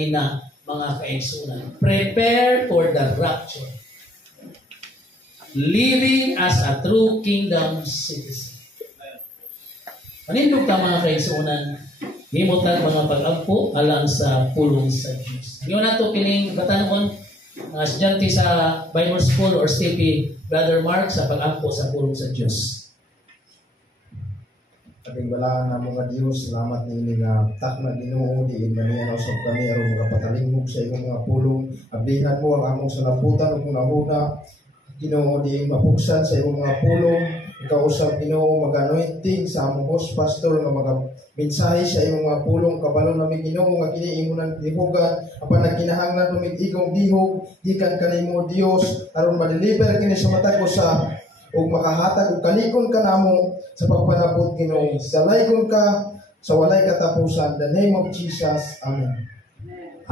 na mga kaigsunan. Prepare for the rapture. Living as a true kingdom citizen. Manindog ka mga kaigsunan, himutan mga pag-agpo alang sa pulong sa Diyos. Ngayon nato kining batanon mga estudyante sa Bible School or CP Brother Mark sa pag-agpo sa pulong sa Diyos. Ating balaan na mga Diyos, salamat nini nga tak na Ginoo diin maniya na usab kami aron mga patalingog sa imong mga pulong. Ablihan mo ang among salaputan ug una Ginoo diin mapuksan sa imong mga pulong. Ikaw usab Ginoo mag-anointing sa among host pastor nga mga mensahe sa imong mga pulong. Kabalo nami Ginoo nga kini imo nang lihugan apan nagkinahanglan igong dihog gikan kanimo Dios aron ma-deliver kini sa matag usa ug makahatag ug kalikon ka namo sa pagpanabot Ginoo. Dalaygon ka sa walay katapusan. The name of Jesus. Amen.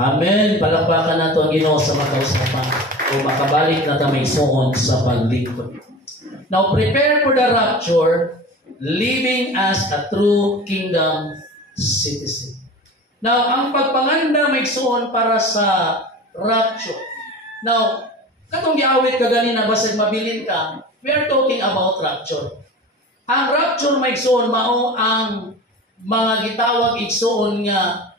Amen. Palakpakan nato ang Ginoo sa makausapan o makabalik na ta may suon sa paglingkod. Now prepare for the rapture, living as a true kingdom citizen. Now ang pagpanganda may suon para sa rapture. Now katong giawit ka ganina basig mabilin ka, we are talking about rapture. Ang rapture may igsoon mao ang mga gitawag igsoon nga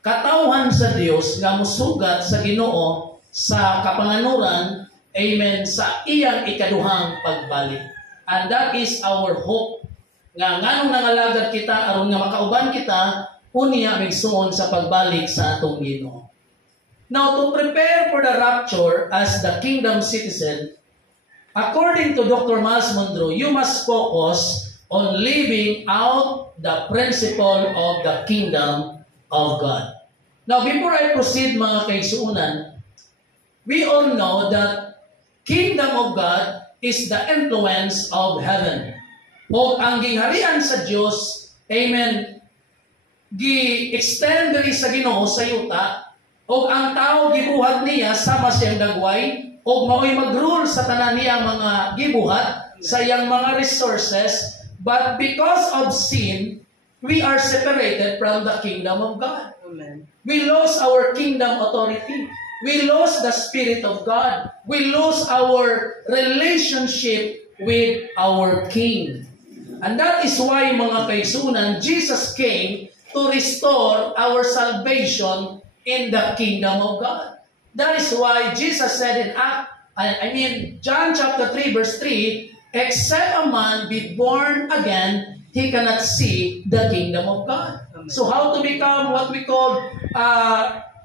katawhan sa Dios nga musugat sa Ginoo sa kapanganuran, amen, sa iyang ikaduhang pagbalik. And that is our hope nga nganong nangalagad kita aron nga makauban kita unya migsuon sa pagbalik sa atong Ginoo. Now to prepare for the rapture as the kingdom citizen, according to Dr. Miles Monroe, you must focus on living out the principle of the kingdom of God. Now, before I proceed, mga kaigsuunan, we all know that kingdom of God is the influence of heaven. O ang gingharian sa Diyos, amen, gi-extend diri sa Ginoo sa yuta, o ang tao gibuhat niya sama siyang dagway, o mao'y mag-rule sa tanan niya mga gibuhat sa iyang mga resources, but because of sin, we are separated from the kingdom of God. Amen. We lost our kingdom authority. We lost the Spirit of God. We lost our relationship with our King. And that is why, mga kaigsunan, Jesus came to restore our salvation in the kingdom of God. That is why Jesus said in John chapter 3 verse 3, except a man be born again, he cannot see the kingdom of God. Amen. So how to become what we call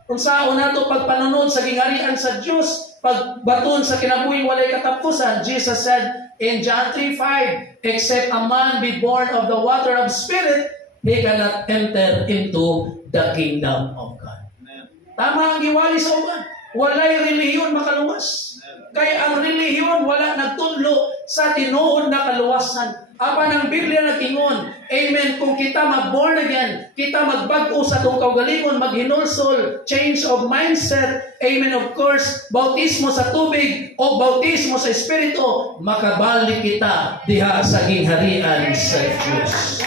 kung saan na to pagpanunod sa gingharian sa Diyos, pagbaton sa kinabuhing walay katapusan, Jesus said in John 3:5, except a man be born of the water of Spirit, he cannot enter into the kingdom of God. Amen. Tama ang giwali sa uban. Walay relihiyon makaluwas. Kaya ang relihiyon wala nagtudlo sa tinuod na kaluwasan. Apan ang Biblia nag-ingon, amen, kung kita mag-born again, kita magbag-o sa itong kaugalingon, maghinulsol, change of mindset, amen, of course, bautismo sa tubig o bautismo sa Espiritu, makabalik kita diha sa gingharian sa Diyos.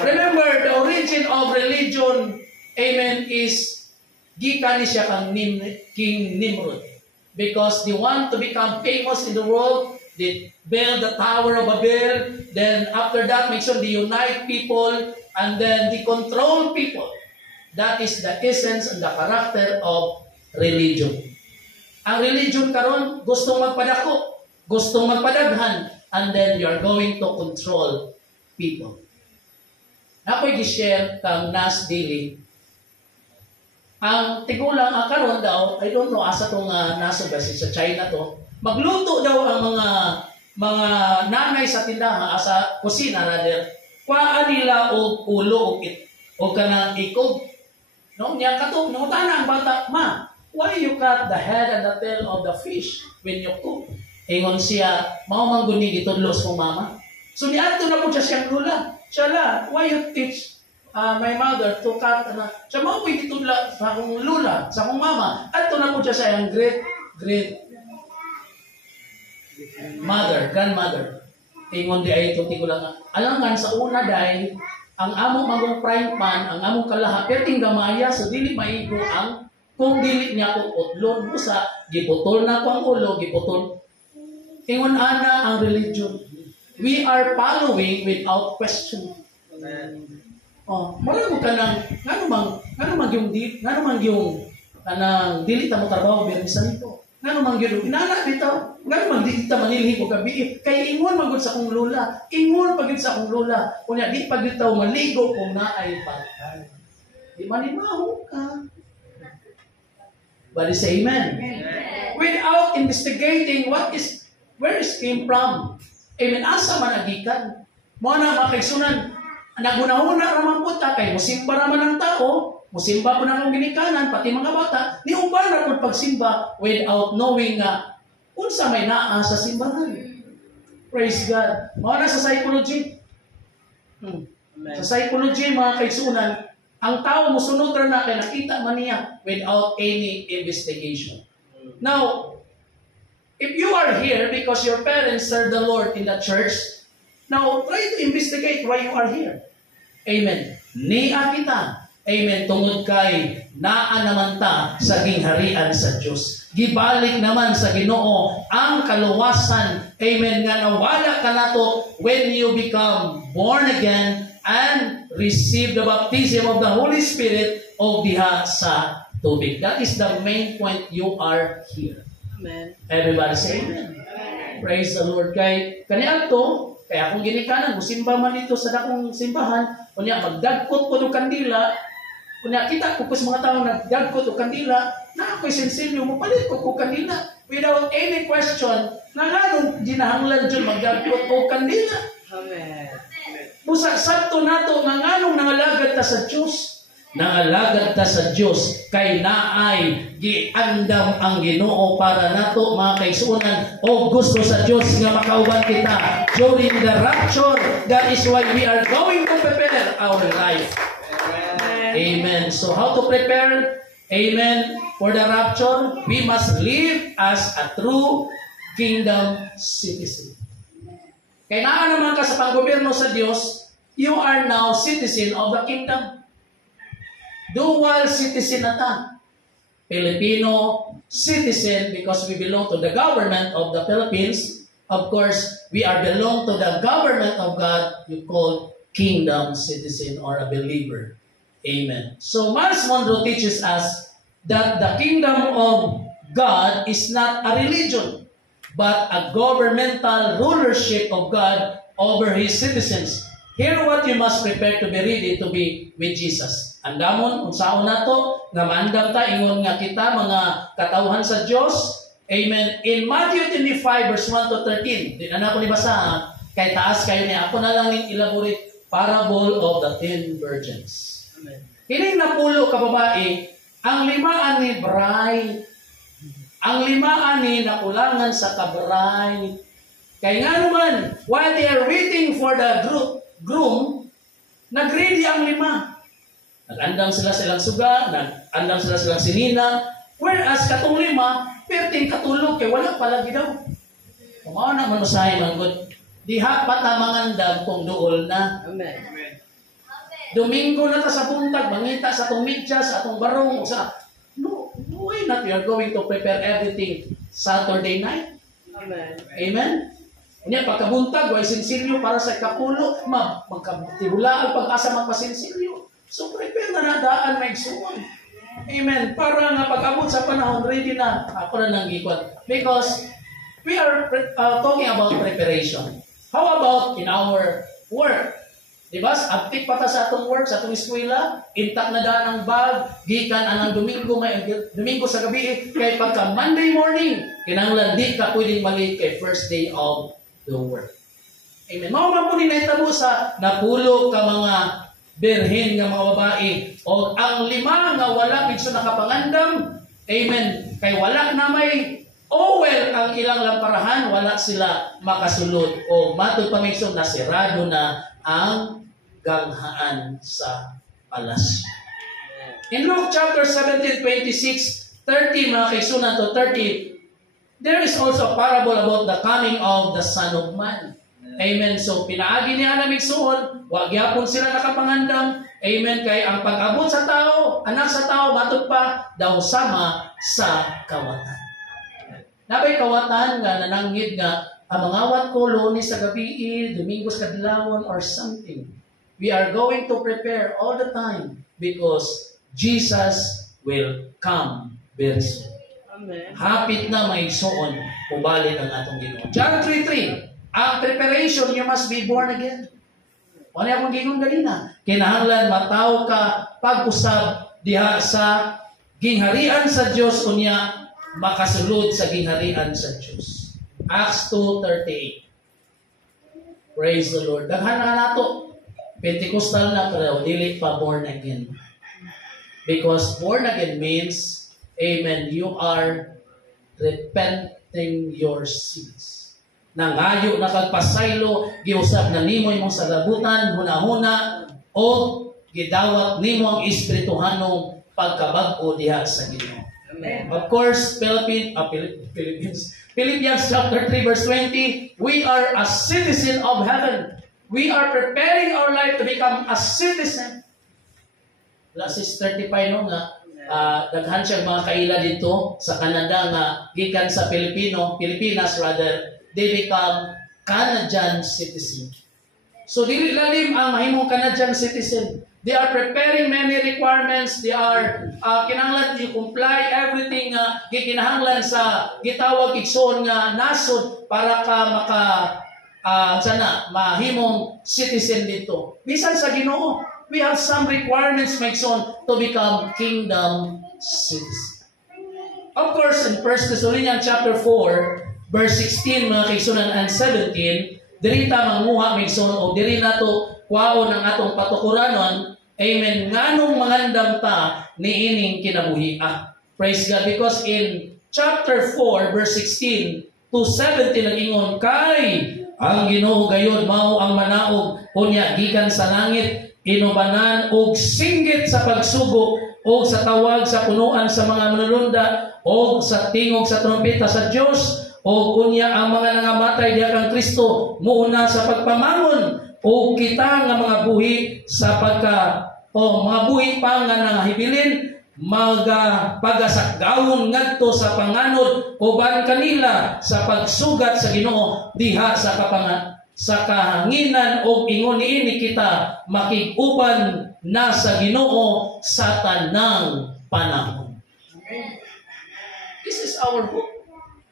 Remember, the origin of religion, amen, is gikan ni siya kang King Nimrod. Because they want to become famous in the world, they build the Tower of Babel, then after that, make sure they unite people, and then they control people. That is the essence and the character of religion. Ang religion karon gustong magpadako, gustong magpadaghan, and then you are going to control people. Ako'y gi-share kang Nas Daily. Ang tigulang karon daw, I don't know asa tong nasa basi sa China to. Magluto daw ang mga nanay sa tindahan sa kusina rather. Kuhaan nila og ulo o kanang ikog. No, niya kato, no tanang bata, ma, why you cut the head and the tail of the fish when you cook? Ingon siya, mao man guni gitudlo sa mama. So niadto na po siya siyang lula. Siya la, why you teach my mother to cut siya mo pwede tudla sa akong lula, sa akong mama. At ito na po siya sa iyang great grandmother. Ingon di ay ito tigulang. Alam nga, sa una dahil, ang among magong prime pan, ang among kalaha, perting gamaya, so dili maigo ang kung dili niya ko utlon, busa, giputol na ko ang ulo, giputol. Ingon ana ang religion. We are following without question. Oh, mara mo kanang ngano mang yung kanang dili ta mo trabaho bisan nito. Ngano mang gyud inana dito. Ngano mang dili ta manilhi ko gabi kay ingon magud sa akong lola. Ingon pagid sa akong lola. Kunya di pagid taw maligo kung naay patay. Di manimaho ka. But say amen. Without investigating where is came from. Amen. Asa man agikan. Mo na mga kaigsunan, nagunahuna raman po ta kay musimba raman ang tao. Musimba po na akong ginikanan, pati mga bata, ni uban na po pagsimba without knowing nga unsa may naa sa simbahan. Praise God. Mga na sa psychology. Sa psychology, mga kaigsunan, ang tao musunod ra na kay nakita man niya without any investigation. Now, if you are here because your parents serve the Lord in the church, now try to investigate why you are here. Amen. Niya kita. Amen. Tungod kay naa naman ta sa gingharian sa Diyos. Gibalik naman sa Ginoo ang kaluwasan. Amen. Nga nawala ka nato when you become born again and receive the baptism of the Holy Spirit o diha sa tubig. That is the main point. You are here. Amen. Everybody say amen. Amen. Praise the Lord. Kay kaniadto, kaya akong ginikanan, musimba man dito sa dakong simbahan, kunya magdagkot ko ng kandila, kunya kita ko sa mga tao nagdagkot o kandila, na ako'y sensilyo, mapalit ko kandila without any question, na ganong ginahanglan dyan magdagkot o kandila. Amen. Busa, sakto nato, nga nganong nangalagad ta sa Diyos. Nangalagad ta sa Diyos, kay naay giandam ang Ginoo para nato mga kaigsuonan o gusto sa Diyos nga makauban kita during the rapture. That is why we are going to prepare our life. Amen. So how to prepare? Amen. For the rapture, we must live as a true kingdom citizen. Kaya nga naman ka sa panggobyerno sa Diyos, you are now citizen of the kingdom. Dual citizen na ta. Filipino citizen because we belong to the government of the Philippines. Of course, we are belong to the government of God. You call kingdom citizen or a believer. Amen. So Miles Monroe teaches us that the kingdom of God is not a religion, but a governmental rulership of God over His citizens. Here what you must prepare to be ready to be with Jesus. Andamon, unsaon nato, nga maandam ta, ingon nga kita, mga katawhan sa Diyos. Amen. In Matthew 25, verse 1 to 13, di na ako libasa, kay taas kayo niya. Ako na lang yung elaborate parable of the 10 virgins. Amen. Kining napulo ka babae, ang limaan ni bride, ang limaan ni nakulangan sa kabride. Kaya nga naman, while they are waiting for the groom, nag-ready ang lima. Nag-andam sila silang suga, nag-andam sila silang sinina, whereas katong lima, perting katulog, kay wala palagi daw. Kumawa na manusahin ang good. Diha patamangandam kung duol na. Amen. Domingo na ta sa buntag, mangita sa atong medyas, sa atong barong, sa... No, why not? We are going to prepare everything Saturday night. Amen. Amen? Kanya, pagkabuntag, way sinsilyo para sa kapulo, magkatibula ang pag-asa magpasinsilyo. So, prepare na nadaan may suwan. Amen. Para nga pag-abot sa panahon, ready na. Ako na nang gikot. Because we are talking about preparation. How about in our work? Diba? Aktif pa ta sa atong work, sa atong eskwela, intact na daan ang bag, gikan anang Domingo sa gabi, kay pagka Monday morning, kinanglan di ka pwedeng mali kay first day of the work. Amen. Mao po ni nahitabo sa napulo ka mga berhen nga mga babae o ang lima nga wala pigso nakapangandam. Amen. Kay wala na may oil ang ilang lamparahan, wala sila makasulod o matud pamigso na sirado na ang ganghaan sa palasyo. In Luke chapter 17:26, 30 mga kaigsunan to 30, there is also a parable about the coming of the Son of Man. Amen. So pinaagi niya na migsuon, wag gyapon sila nakapangandam. Amen. Kay ang pag-abot sa tao, anak sa tao matud pa daw sama sa kawatan. Nabay kawatan nga nananghid nga ang mangawat ko Lunes sa gabi, Domingo sa kadlawon or something. We are going to prepare all the time because Jesus will come very soon. Amen. Hapit na maigsuon, ubalit ang atong Ginoo. John 3:3, ang preparation, you must be born again. Ano akong gingon ganina? Kinahanglan mataw ka pag-usab diha sa gingharian sa Dios unya makasulod sa gingharian sa Dios. Acts 2:38. Praise the Lord. Daghan na nato. Pentecostal na pero dili pa born again. Because born again means, amen, you are repenting your sins. Nangayo na kagpasaylo, giusab na nimo imong salabutan, huna-huna, o gidawat nimo ang espirituhanong pagkabag-o diha sa Ginoo. Amen. Of course, Philippians chapter 3 verse 20, we are a citizen of heaven. We are preparing our life to become a citizen. Last is 35 no nga daghan siya mga kaila dito sa Canada nga gikan sa Pilipinas rather, they become Canadian citizen. So dili lalim ang mahimong Canadian citizen. They are preparing many requirements. They are kinahanglan to comply everything gikinahanglan sa gitawag igsoon nga nasod para ka maka mahimong citizen dito. Bisan sa Ginoo, we have some requirements to become kingdom citizens. Of course, in 1 Thessalonians chapter 4, verse 16, mga kaigsunan, and 17, diri ta manguha maigsoon o diri nato kwaon ang atong patukuranon, amen, nganong mangandam ta niining kinabuhi. Praise God, because in chapter 4, verse 16 to 17, nag-ingon, kay ang Ginoo gayud mao ang manaog unya gikan sa langit, inubanan og singgit sa pagsugo o sa tawag sa punuan sa mga manulunda o sa tingog sa trompeta sa Dios o kunya ang mga nangamatay diha kang Kristo muuna sa pagpamangon o kita nga mga buhi sa mga buhi pa nga nangahibilin pagasakgawon ngadto sa panganod uban kanila sa pagsugat sa Ginoo diha sa kahanginan o ingon niini kita makig-uban na sa Ginoo sa tanang panahon. This is our hope.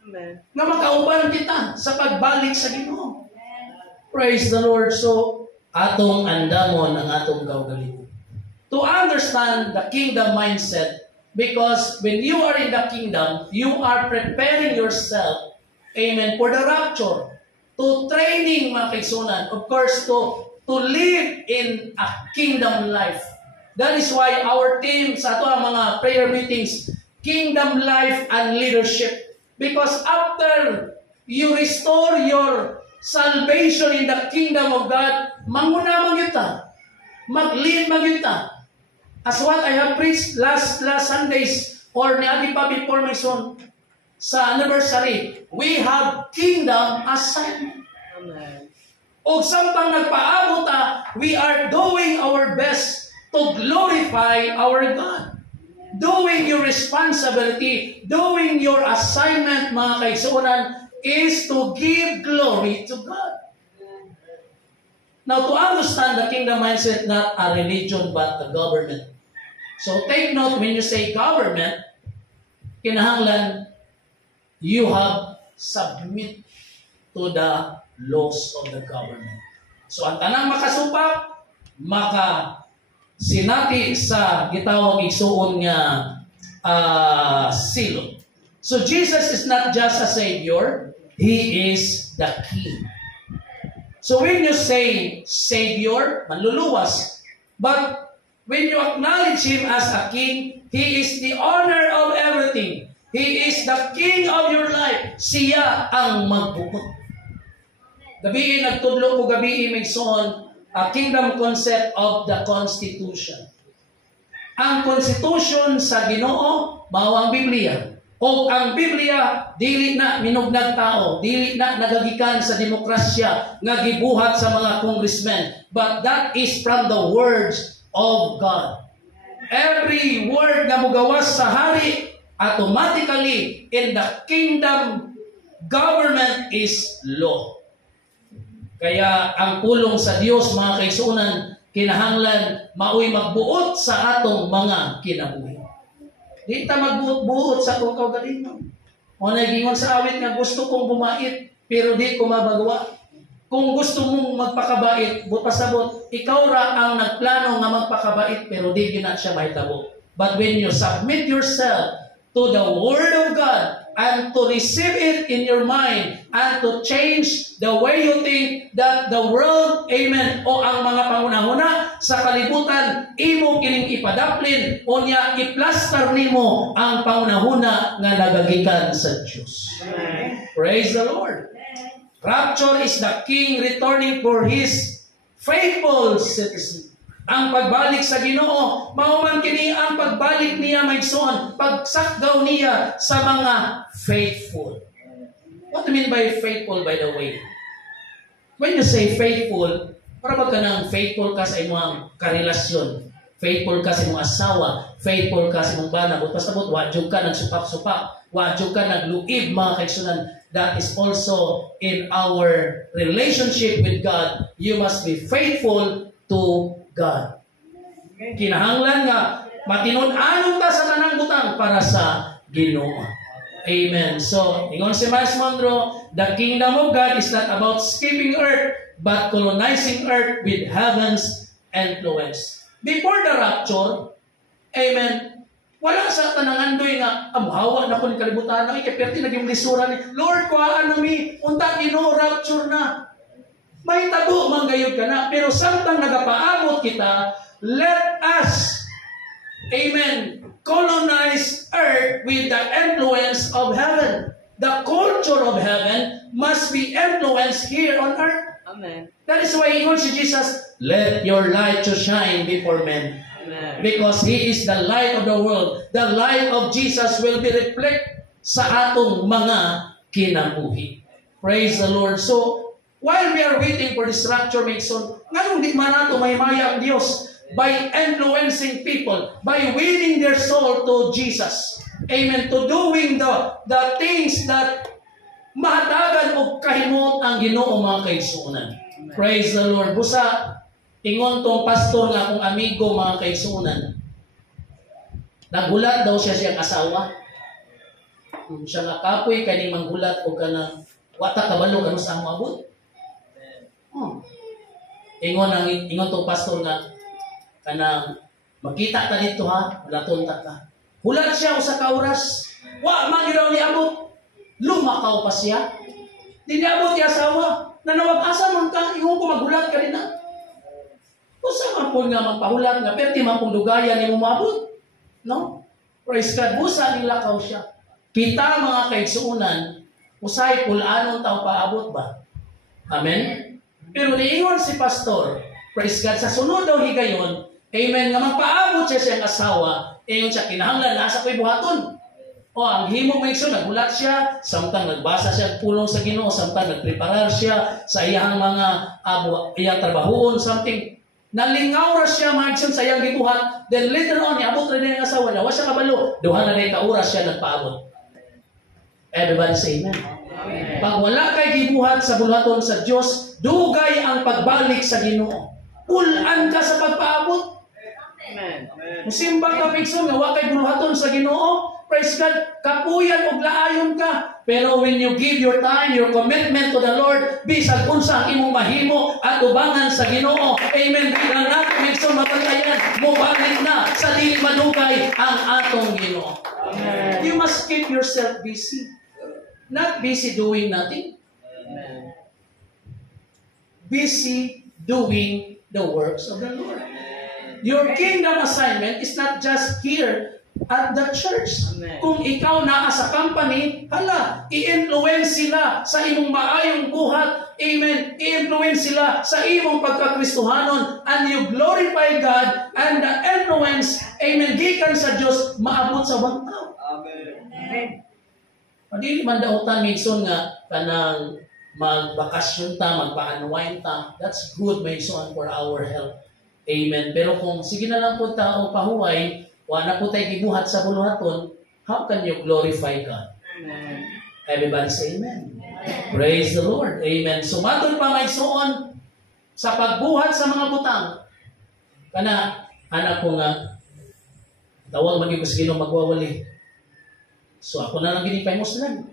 Amen. Na makauban kita sa pagbalik sa Ginoo. Praise the Lord. So, atong andamon ang atong gawgalingon. To understand the kingdom mindset, because when you are in the kingdom, you are preparing yourself, amen, for the rapture. To training mga kaigsunan, of course, to live in a kingdom life. That is why our team sa ato ang mga prayer meetings, kingdom life and leadership. Because after you restore your salvation in the kingdom of God, manguna magyuta, mag-lead magyuta. As what I have preached last Sundays or niadi pa before my son, sa anniversary, we have kingdom assignment. Amen. O sampang nagpaabot we are doing our best to glorify our God. Doing your responsibility, doing your assignment, mga kaigsunan, is to give glory to God. Now, to understand the kingdom mindset, not a religion but a government. So take note, when you say government, kinahanglan you have submit to the laws of the government. So ang tanang makasupak, sinati sa gitawag igsuon nga silot. So Jesus is not just a Savior, He is the King. So when you say Savior, manluluwas. But when you acknowledge Him as a King, He is the owner of everything. He is the King of your life. Siya ang magbukod. Gabi nagtudlo ko gabi Megson, a kingdom concept of the Constitution. Ang Constitution sa Ginoo, mao ang Biblia. O ang Biblia, dili na minugnag tao, dili na nagagikan sa demokrasya nga gibuhat sa mga congressmen, but that is from the words of God. Every word na mugawas sa hari, automatically in the kingdom, government is law. Kaya ang pulong sa Dios, mga kaigsuonan, kinahanglan maoy magbuot sa atong mga kinabuhi. Di ta magbuot-buot sa kung kaugalingon. O nagingon sa awit nga gusto kong bumait, pero di ko mabagawa. Kung gusto mong magpakabait, pasabot, ikaw ra ang nagplano nga magpakabait, pero di gina siya mahitabo. But when you submit yourself to the Word of God, and to receive it in your mind, and to change the way you think, that the world, amen, o ang mga pangunahuna sa kalibutan, imo kining ipadaplin, o niya iplaster nimo ang pangunahuna nga nagagikan sa Diyos. Amen. Praise the Lord. Rapture is the King returning for His faithful citizen. Ang pagbalik sa Ginoo, mauman kini ang pagbalik niya maigsoon, pagsakdaw niya sa mga faithful. What do you mean by faithful, by the way? When you say faithful, para ba ka nang faithful ka sa imong karelasyon, faithful ka sa imong asawa, faithful ka sa imong bana, basta-basta wadyo ka nagsupak-supak, wadyo ka nagluib, mga kaigsunan. That is also in our relationship with God. You must be faithful to God. Kinahanglan nga matinud-anon ta sa tanang butang para sa Ginoo. Amen. So, ingon si Miles Monroe, the kingdom of God is not about skipping earth, but colonizing earth with heaven's influence. Before the rapture, amen, wala sa tanang andoy nga amhawa na kun kalibutan na ikaperti naging lisura ni Lord, kuhaan nami unta Ginoo rapture na. May tabo manggayod ka na. Pero samtang nagapaabot kita, let us, amen, colonize earth with the influence of heaven. The culture of heaven must be influenced here on earth. Amen. That is why ingon si Jesus, let your light to shine before men. Amen. Because He is the light of the world. The light of Jesus will be reflected sa atong mga kinabuhi. Praise the Lord. So, while we are waiting for this rapture, Mason, ngayon di man nato mahimaya ang Diyos by influencing people, by winning their soul to Jesus. Amen. To doing the things that mahatagan o kahimot ang Ginoo, mga kaigsuonan. Praise the Lord. Busa, ingon tong pastor nga akong amigo, mga kaigsuonan. Nagulat daw siya siyang asawa. Siya nga kapoy, kaning manggulat o ka na wata kabalo ka sa amabot. Ingon tong pastor nga kanang makita ta dito ha, laton ta ka. Hulat siya usa ka oras. Wa man gyud ni abot. Lumakaw pa siya. Di niabot ti asawa. Nanawag asa man ka, ingon ko maghulat ka din na. Usa man pud nga magpahulat nga perti man pud dugayan nimo maabot. No? Praise God, busa nilakaw siya. Kita mga kaigsuonan, usay pulanon taw paabot ba? Amen. Pero niingon si pastor, praise God, sa sunod daw higayon, amen, nga magpaabot siya siyang asawa, ingon siya, kinahanglan, nasa ko'y buhaton. O, ang himo may iso, nagulat siya, samtang nagbasa siya pulong sa Ginoo, samtang nagpreparar siya sa iyang mga iyang trabahoon, something. Nalingaw ra siya, mga sa iyang gibuhat, then later on, iabot rin niya ang asawa niya, wa siya kabalo, duha na rin kauras siya nagpaabot. Everybody say amen. Amen. Pag wala kay gibuhat sa bulaton sa Diyos, dugay ang pagbalik sa Ginoo. Pulan ka sa pagpaabot. Amen. Musimba ka pigso nga wa kay buluhaton sa Ginoo. Praise God, kapuyan og laayon ka. Pero when you give your time, your commitment to the Lord, bisag unsa ang imong mahimo at ubangan sa Ginoo. Amen. Bilang nato pigso mapatayan, mobalik na sa dili madugay ang atong Ginoo. Amen. You must keep yourself busy. Not busy doing nothing. Amen. Busy doing the works of the Lord. Your kingdom assignment is not just here at the church. Amen. Kung ikaw naa sa company, hala, i-influence sila sa imong maayong buhat. Amen. I-influence sila sa imong pagkakristohanon, and you glorify God, and the influence, amen, gikan sa Diyos maabot sa bang tao. Amen. Dili man dautan Mason nga kanang magbakasyon ta, magpa-unwind ta. That's good Mason for our health. Amen. Pero kung sige na lang po tao pahuway, wala po tayo gibuhat sa buluhaton, how can you glorify God? Amen. Everybody say amen. Praise the Lord. Amen. Sumatol pa Mason sa pagbuhat sa mga butang. Kana anak ko nga tawag maging mas Ginoo magwawali. So ako na lang ginipay mo sila.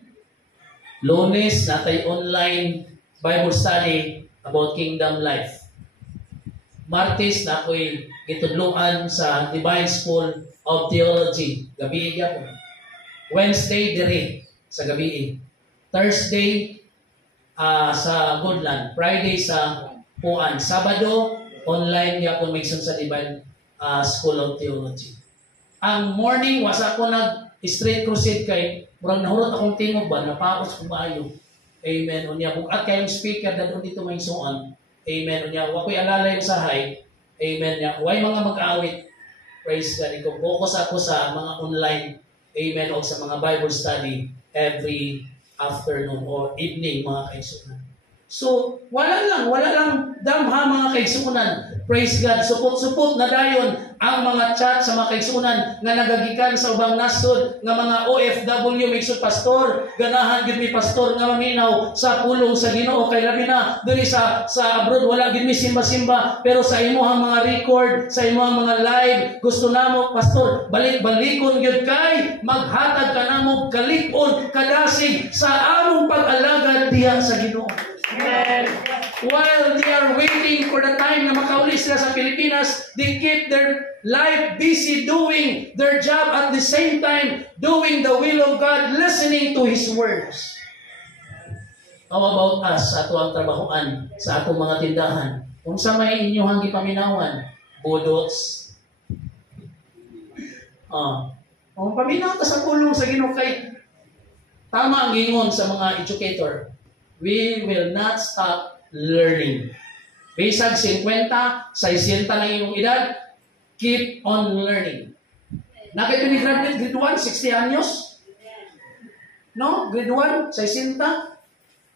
Lunes, natay online Bible study about kingdom life. Martes, na ako'y gitudluan sa Divine School of Theology. Gabi ko. Wednesday, dire sa gabi. Thursday, sa Goodland. Friday, sa Puan. Sabado, online yapon mixon sa Divine School of Theology. Ang morning, wasa ko straight crusade kay murang nahurot akong tingog ba napaos ko maayo. Amen. Unya bugat kayong speaker dadon dito may suon. Amen. Unya wa koy alalay usahay. Amen. Ya way mga mag-awit. Praise God. Ko focus ako sa mga online. Amen. O sa mga Bible study every afternoon or evening mga kaigsunan. So, wala lang damha mga kaigsunan. Praise God. Supot-supot na dayon ang mga chat sa mga kaigsunan nga nagagikan sa ubang nasod nga mga OFW magsud pastor, ganahan gid mi pastor nga maminaw sa pulong sa Ginoo kay labi na diri sa abroad wala gid mi simba-simba pero sa imuhang mga record, sa imuhang mga live gusto namo pastor balik-balikon gyud kay maghatag ka namo kalig-on kadasig sa among pag-alagad diha sa Ginoo. Amen. While they are waiting for the time na makauli sila sa Pilipinas, they keep their life busy doing their job at the same time doing the will of God, listening to His words. How about us sa ato ang trabahoan, sa atong mga tindahan? Kung sa may inyong gipaminawan, budots. Kung paminaw ka sa pulong sa Ginoo kay tama ang gingon sa mga educator. We will not stop learning. Bisag 50, 60 na iyong edad, keep on learning. Nakita ni graduate, grade 1, 60 anyos? No? Grade 1, 60?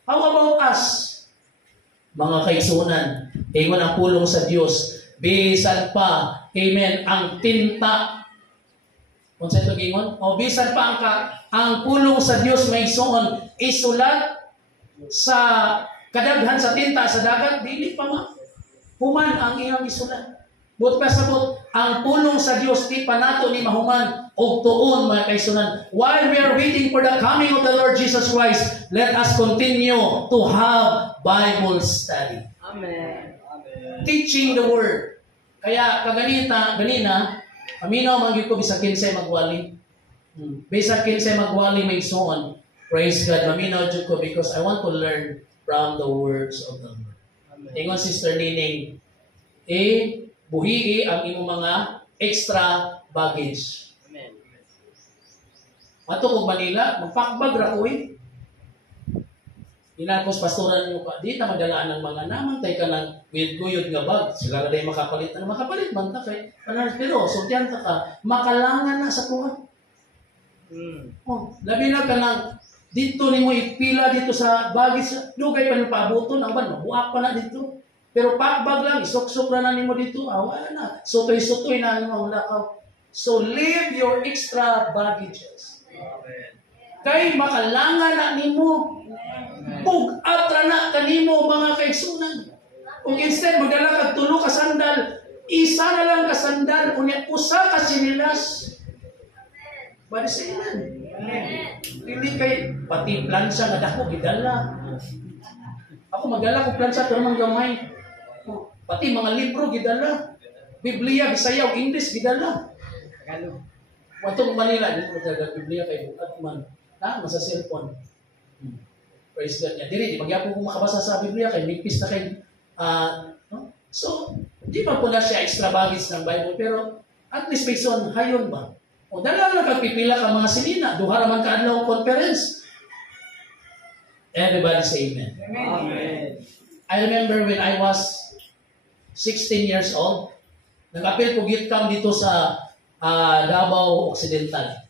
How about us? Mga kaigsunan, ingon ang pulong sa Diyos, bisan pa, amen, ang tinta. Kung sa ito gingon, bisan pa ang pulong sa Diyos may suon, isulat sa kadaghan sa tinta sa dagat, dili pa nga. Human ang iyang isulat. But pasabot, ang pulong sa Diyos, di pa nato ni mahuman o tuon mga kaisunan. While we are waiting for the coming of the Lord Jesus Christ, let us continue to have Bible study. Amen. Amen. Teaching the Word. Kaya ganina, aminaw mangyud ko bisag kinsay magwali. Bisag kinsay magwali may suon. Praise God. Maminaw jud ko because I want to learn from the words of the Lord. Ingon Sister Nining, buhii ang imong mga extra baggage. Amen. Ato kog Manila, magpakbag ra ko Inakos pastoran mo ka, di ta madalaan ng mga naman, tay ka ng guyod nga bag. Sigara day makapalit man ta kay. Pero, sultihan ka, makalangan na sa tuwa. Labi na ka ng dito ni mo ipila dito sa bagis, dugay pa ni paabuton, aban, mabuak pa na dito. Pero pakbag lang, isok-sok na nimo dito, wala na. Sotoy-sotoy na nimo ang lakaw. So leave your extra baggages. Amen. Kay makalangan na nimo. Bugat ra na kanimo mga kaigsunan. Kung instead magdala ka tulo ka sandal, isa na lang ka sandal, unya usa ka sinilas. Bali sa ilan. Pili kay pati plansa nga dako gidala. Ako magdala ko plansa pero mang gamay. Pati mga libro gidala. Biblia Bisaya ug English gidala. Tagalog. Watong Manila dito magdala Biblia kay bukat man. Masa cellphone. Praise God niya. Dili magyapon ko makabasa sa Biblia kay migpis na kay no? So, di pa po na siya extra baggage ng Bible pero at least based on hayon ba? O dala na pagpipila ka mga sinina, duha raman ka adlaw conference. Everybody say amen. Amen. I remember when I was 16 years old, nag-appeal ko gitcam dito sa Davao Occidental.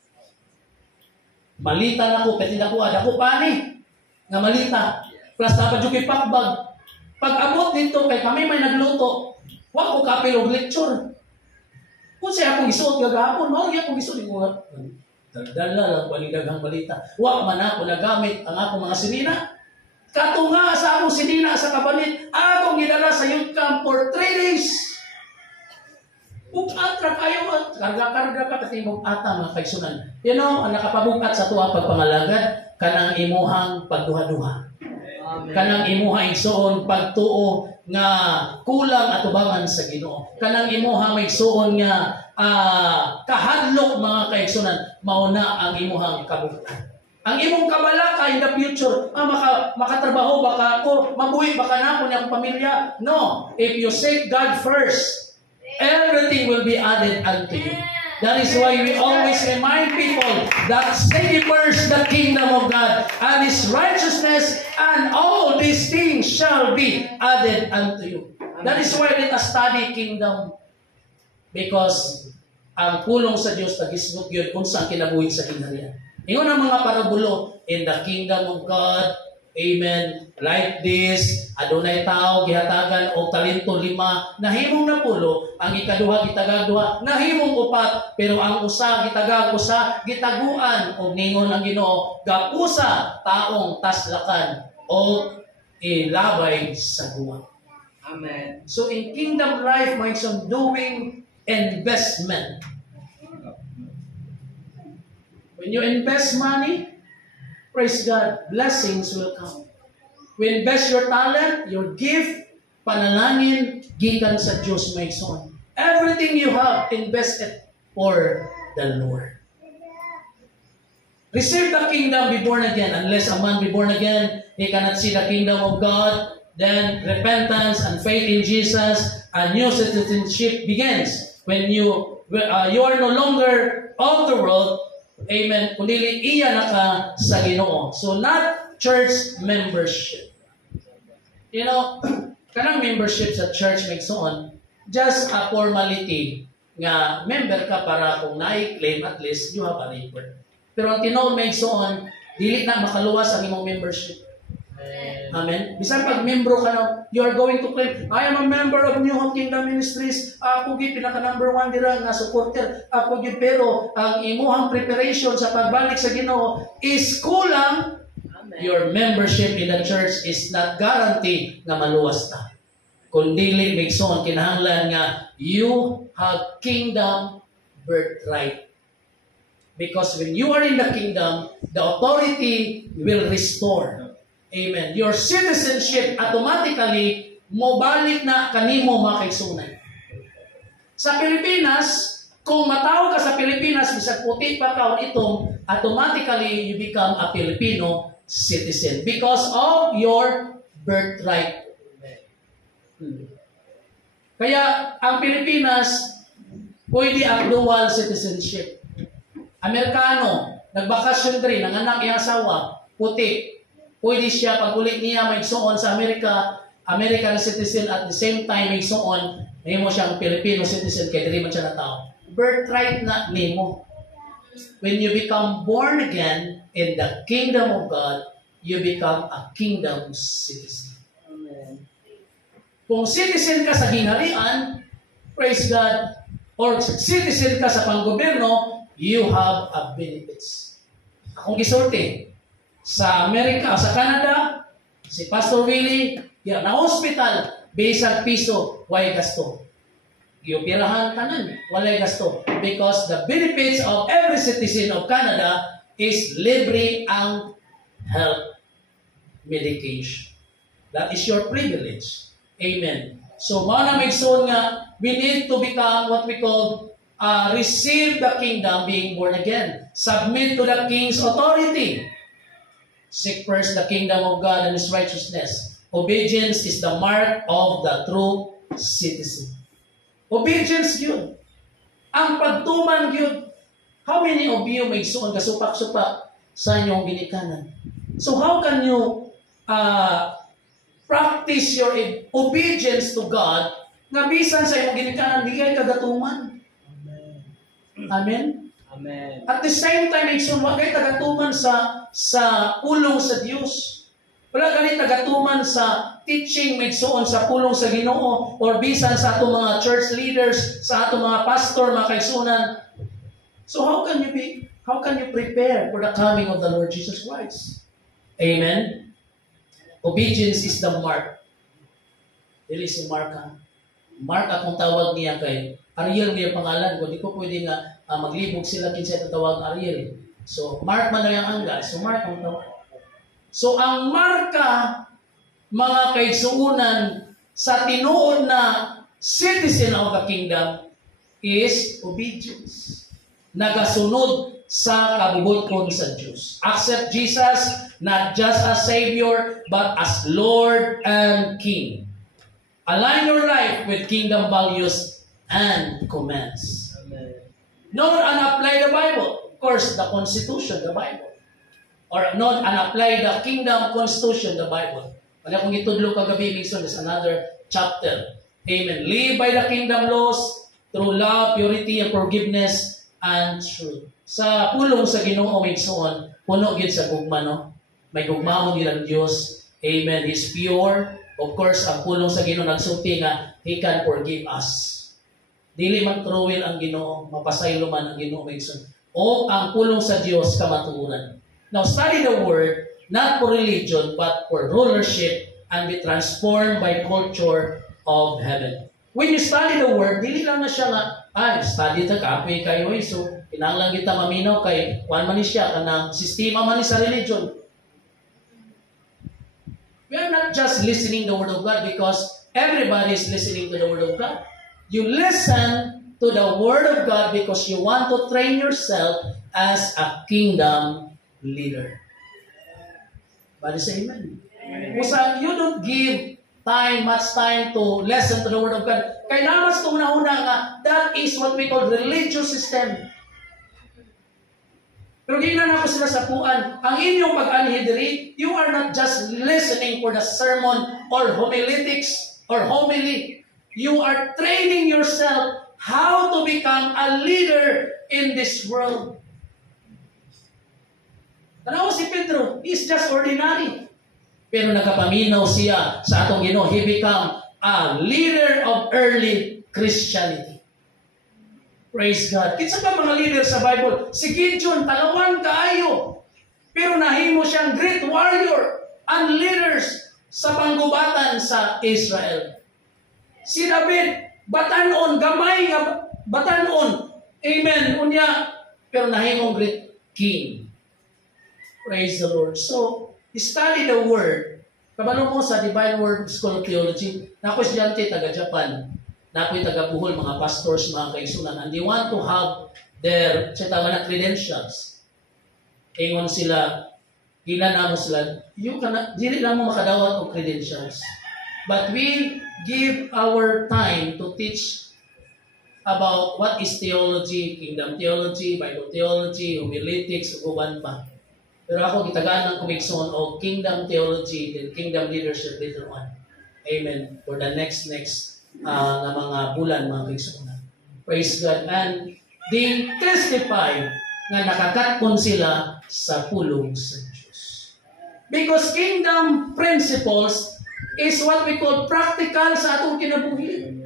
Malita na ko, pati na ko, ako pa ni. Nga malita. Plus dapat yung ipakbag. Pag abot dito, kay kami may nagluto, wag ko kapil og lecture. Kung siya akong isuot gagapon, mao gyud akong isuot ko. Dagdala lang palidaghang balita. Wa man ako nagamit ang akong mga sinina. Katunga sa akong sinina sa kabalit, akong gidala sa youth camp for 3 days. Bukatra kayo at karga-karga ka pati mong ata mga kaigsunan. You know, ang nakapabukat sa tuwa pagpangalagad, kanang imuhang pagduha-duha. Kanang imuha igsuon pagtuo nga kulang atubangan sa Ginoo. Kanang imuha maigsuon nga kahadlok mga kaigsunan, mao na ang imuhang kabutan. Ang imong kabalaka in the future, makatrabaho baka ako, mabuhi baka na ako niyang pamilya. No, if you seek God first, everything will be added unto you. That is why we always remind people that seek first the kingdom of God and His righteousness, and all these things shall be added unto you. That is why let us study kingdom, because ang pulong sa Diyos tagisgot yun kung saan kinabuhi sa kinaharian. Ingon ang mga parabulo, in the kingdom of God, amen, like this, adunay tao, gihatagan o talento 5, nahimong na pulo, ang ikaduha, gitagag 2, nahimong 4, pero ang usa, gitagag usa, gitaguan, o ningon ang Ginoo, gapusa, taong taslakan, o ilabay sa guwa. Amen. So in kingdom life, may some doing investment. When you invest money, praise God, blessings will come. We invest your talent, your gift, panalangin, gikan sa Diyos may son. Everything you have, invest it for the Lord. Receive the kingdom, be born again. Unless a man be born again, he cannot see the kingdom of God. Then repentance and faith in Jesus, a new citizenship begins. When you are no longer of the world, amen, kundi iya na ka sa Ginoo. So not church membership. You know, kanang membership sa church may soon, just a formality nga member ka para kung na-claim at least you have a record. Pero ang tinuod may soon, dili na makaluwas ang imong membership. Amen. Bisan pag membro ka na, you are going to claim, I am a member of New Hope Kingdom Ministries. Ako gi pinaka number 1 dira nga supporter. Ako gi, pero ang imuhang preparation sa pagbalik sa Ginoo is kulang. Amen. Your membership in the church is not guaranteed na maluwas ta. Kundili migsoon kinahanglan nga you have kingdom birthright. Because when you are in the kingdom, the authority will restore. Amen. Your citizenship automatically mobalik na kanimo mga kaigsunan. Sa Pilipinas, kung matawag ka sa Pilipinas, bisag puti pa ka itong, automatically you become a Filipino citizen because of your birthright. Kaya ang Pilipinas, pwede ang dual citizenship. Amerikano, nagbakasyon rin, ang anak iyang asawa, puti. Pwede siya, pag ulit niya may suon sa Amerika, American citizen at the same time may suon, nimo siyang Filipino citizen, kaya dili man siya na tao. Birthright na nimo. When you become born again in the kingdom of God, you become a kingdom citizen. Amen. Kung citizen ka sa gingharian, praise God, or citizen ka sa panggobyerno, you have a benefits. Akong gisulti, sa Amerika, sa Canada, si Pastor Willie, na hospital, bisag piso, way gasto. Gioperahan kanan, walay gasto. Because the benefits of every citizen of Canada is libre ang health medication. That is your privilege. Amen. So, mga namigsoon nga, we need to become what we call receive the kingdom, being born again. Submit to the king's authority. Seek first the kingdom of God and His righteousness. Obedience is the mark of the true citizen. Obedience yun. Ang pagtuman yun. How many of you may suon kasupak-supak sa inyong ginikanan? So how can you practice your obedience to God nga bisan sa inyong ginikanan, di kayo kagatuman? Amen? Amen. Amen. At the same time, igsoon, wag kay tagatuman sa pulong sa Dios. Wala gani tagatuman sa teaching igsoon sa pulong sa Ginoo or bisan sa atong mga church leaders, sa atong mga pastor, mga kaigsunan. So how can you prepare for the coming of the Lord Jesus Christ? Amen. Obedience is the mark. Dili si Mark ha. Mark akong tawag niya kay Ariel niya pangalan ko. Di ko pwede nga maglibog sila kinsa tawag Ariel. So Mark man na yung angga. So Mark ang tawag. So ang marka mga kaigsuunan sa tinuod na citizen of the kingdom is obedience. Nagasunod sa kabubuton sa Diyos. Accept Jesus not just as Savior but as Lord and King. Align your life with kingdom values and commands. Amen. Know and apply the Bible. Of course, the Constitution, the Bible. Or know and apply the kingdom constitution, the Bible. Wala kong itudlo kagabi, Mixon, is another chapter. Amen. Live by the kingdom laws through love, purity, and forgiveness, and truth. Sa pulong sa Ginoo, Mixon, puno gid sa gugma, no? May gugma mo nilang Diyos. Amen. He's pure. Of course, ang pulong sa Ginoo nagsulti nga, He can forgive us. Dili man cruel ang Ginoo, mapasaylo man ang Ginoo, Mixon. O ang pulong sa Diyos kamatuoran. Now, study the Word, not for religion, but for rulership, and be transformed by culture of heaven. When you study the Word, dili lang na siya nga, study ta kapoy kayo so kinahanglan kita maminaw kay kuan man ni siya kanang sistema man ni sa religion. We are not just listening the Word of God because everybody is listening to the Word of God. You listen to the Word of God because you want to train yourself as a kingdom leader. But say amen. Usa, you don't give much time to listen to the Word of God. Kaya namas kung una nga, that is what we call religious system. Pero ginanan ako sila sa puan, ang inyong pag-anhi diri, you are not just listening for the sermon or homiletics or homily. You are training yourself how to become a leader in this world. Tanaw si Pedro, he's just ordinary. Pero nakapaminaw siya sa atong Ginoo. He become a leader of early Christianity. Praise God. Kinsa ka mga leader sa Bible? Si Gideon, talawan kaayo. Pero nahimo siyang great warrior and leaders sa panggubatan sa Israel. Si David, batanon, gamay nga batanon. Amen. Unya, pero nahimong great king. Praise the Lord. So, study the Word. Kabalo mo sa Divine Word School of Theology, na ako estudyante taga-Japan, na ako'y taga-Buhol, mga pastors, mga kaigsunan, and they want to have their credentials. Ingon sila, ginana mo sila, dili lang mo makadawat og credentials. But we give our time to teach about what is theology, kingdom theology, Bible theology, homiletics, uban pa. Pero ako gitagaan ng kumikson o kingdom theology and kingdom leadership later on. Amen. For the next na mga bulan, mga kiksunan. Praise God. And they testify nga nakakatpon sila sa pulong sa Diyos. Because kingdom principles is what we call practical sa atong kinabuhi.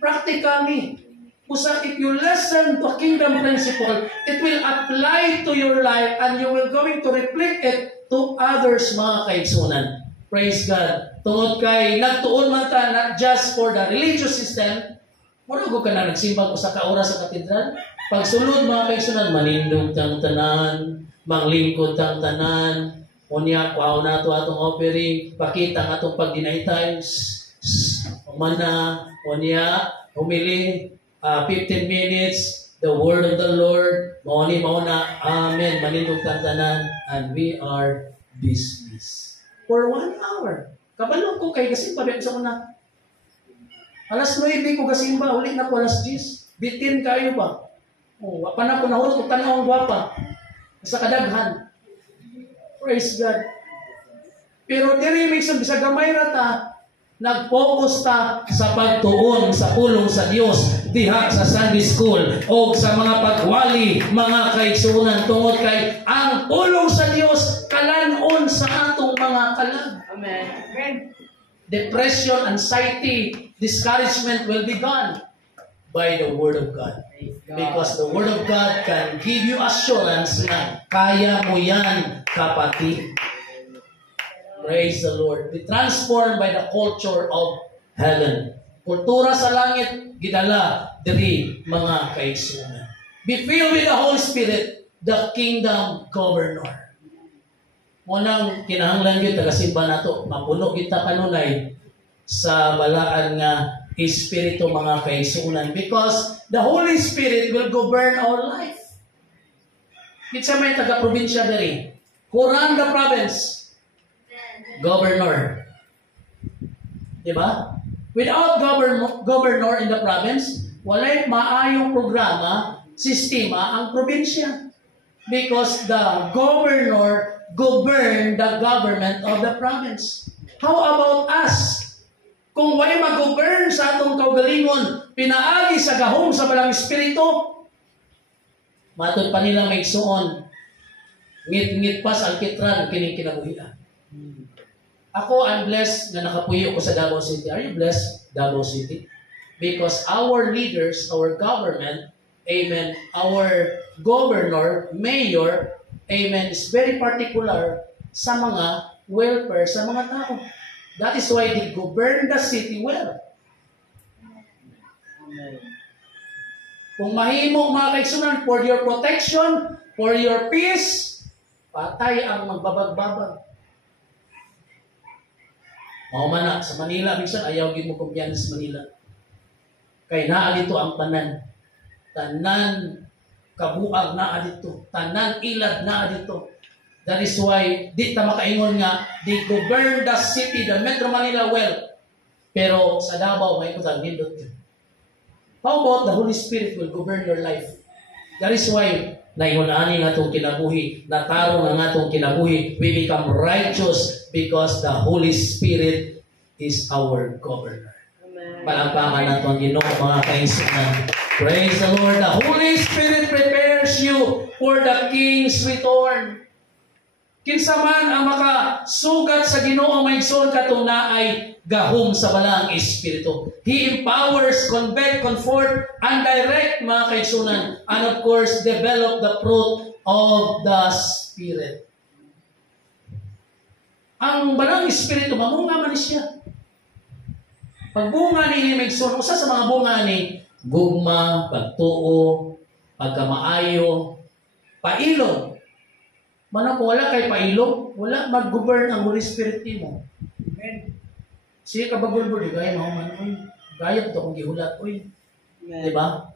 Practically. Kusa, if you listen to kingdom principle, it will apply to your life and you will going to reflect it to others, mga kaigsunan. Praise God. Tungod kay nagtuon man ta not just for the religious system, mura ko ka na nagsimbang usa ka oras sa katedral. Pagsulod, mga kaigsunan, manindog tang tanan, manglingkod tang tanan, unya, kwaw na to atong offering, pakita ang atong pagdinaytay, mana, unya, humili, 15 minutes, the word of the Lord, mauna, amen, manindog tantanan, and we are dismissed. For 1 hour. Kabalo ko kay kasimba, biya sa una. Alas 9 ko kasimba, uli na ko alas 10. Bitin kayo ba? Wapa na ko nahurot, tanaw ang gwapa. Sa kadaghan. Praise God. Pero diri minsan bisa gamay na ta, nag-focus ta sa pagtuon sa pulong sa Dios. diha sa Sunday School o sa mga pagwali, mga kaigsunan, tungod kay ang pulong sa Dios kalanon sa atong mga kalag. Amen. Depression, anxiety, discouragement will be gone by the Word of God. Because the Word of God can give you assurance na kaya mo yan, kapatid. Praise the Lord. Be transformed by the culture of heaven. Kultura sa langit, gidala diri mga kaigsunan. Be filled with the Holy Spirit, the kingdom governor. Munang kinahanglan yun, tagasimba na to, mapuno kita kanunay sa balaan nga Espiritu mga kaigsunan. Because the Holy Spirit will govern our life. Kitsa may taga-probinsya diri. Kuranga province. Governor. Diba? Without governor in the province, walay maayong programa, sistema ang probinsya. Because the governor govern the government of the province. How about us? Kung walay mag-govern sa atong kaugalingon, pinaagi sa gahom sa balang espiritu, matod pa nila may suon, ngit-ngit pas alkitran kining kinabuhian. Ako, I'm blessed na nakapuyo ko sa Davao City. Are you blessed, Davao City? Because our leaders, our government, amen, our governor, mayor, amen, is very particular sa mga welfare sa mga tao. That is why they govern the city well. Amen. Kung mahimo mga kaigsunan, for your protection, for your peace, patay ang magbabag-babag. Maumana, sa Manila, minsan ayaw gid mo kumpiyansa sa Manila. Kay naa dito ang tanan. Tanan kabuag naa dito. Tanan ilad naa dito. That is why, di ta makaingon nga, they govern the city, the Metro Manila well. Pero sa Davao, may kutang nindot yun. How about the Holy Spirit will govern your life? That is why, naingon-ani nga itong kinabuhi, nataro nga itong kinabuhi, we become righteous because the Holy Spirit is our governor. Palampakan na itong Ginoo, mga kaigsunan. Praise the Lord. The Holy Spirit prepares you for the King's return. Kinsa man ang makasugat sa Ginoo maigsoon katong naay gahom sa balang espiritu. He empowers, convict, comfort, and direct mga kaigsunan. And of course, develop the fruit of the Spirit. Ang balang espiritu, mamunga man siya. Pagbunga ni maigsoon, usa sa mga bunga ni gugma, pagtuo, pagkamaayo, pailog. Mana kung wala kay pailog, wala mag-govern ang Holy Spirit mo. Amen. Siya kabagulbol, di gaya mahuman, uy, gaya ito kung gihulat, uy. Diba?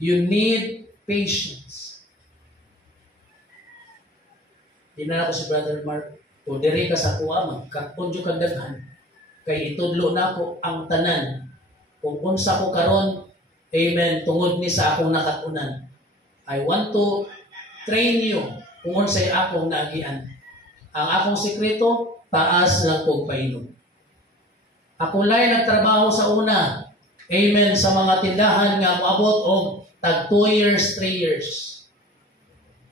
You need patience. Dinala ko si Brother Mark, kung diri ka sa kuwa, magkapunjo kang daghan, kay itudlo na ko ang tanan. Kung unsa ko karon, amen, tungod ni sa akong nakatunan. I want to train you kung unsay akong naagian. Ang akong sekreto, taas lang kong painom. Ako lay nagtrabaho sa una. Amen. Sa mga tindahan nga moabot og tag 2 years, 3 years.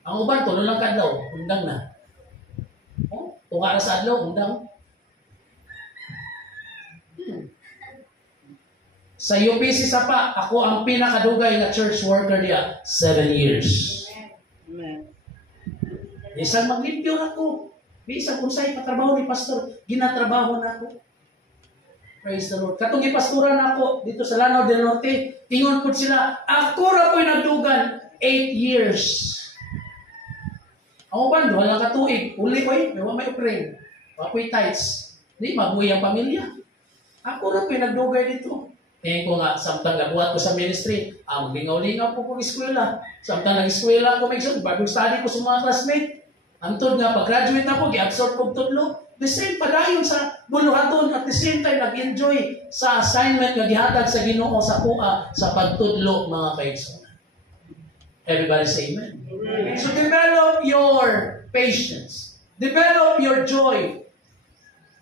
Ang uban, tulo lang kadlaw, undang na. Oh, tunga sa adlaw, undang. Sa UPC Sapa, ako ang pinakadugay na church worker niya, 7 years. Amen. Isang maglimpyo na ko. Isang unsay patrabaho ni pastor, ginatrabaho na ko. Praise the Lord. Katong ipastoran na ako dito sa Lanao del Norte, ingon po sila, ako ra po'y nagdugan 8 years. Ang uban, wala ka tuig. Uli ko may offering. Wapoy tithes. Di, mabuhay ang pamilya. Ako ra po'y nagdugay dito. Ko nga, samtang nabuhat ko sa ministry, ang lingaw-lingaw po kong eskwela. Samtang nag-eskwela ko, may Bible study ko sa mga classmate. Antod nga, pag-graduate na ko, gi-absorb kong tudlo. The same padayon sa buluhaton at the same time nag-enjoy sa assignment nga gihatag sa Ginoo sa kuha sa pagtudlo mga kaigsunan. Everybody say amen. Amen. So develop your patience. Develop your joy.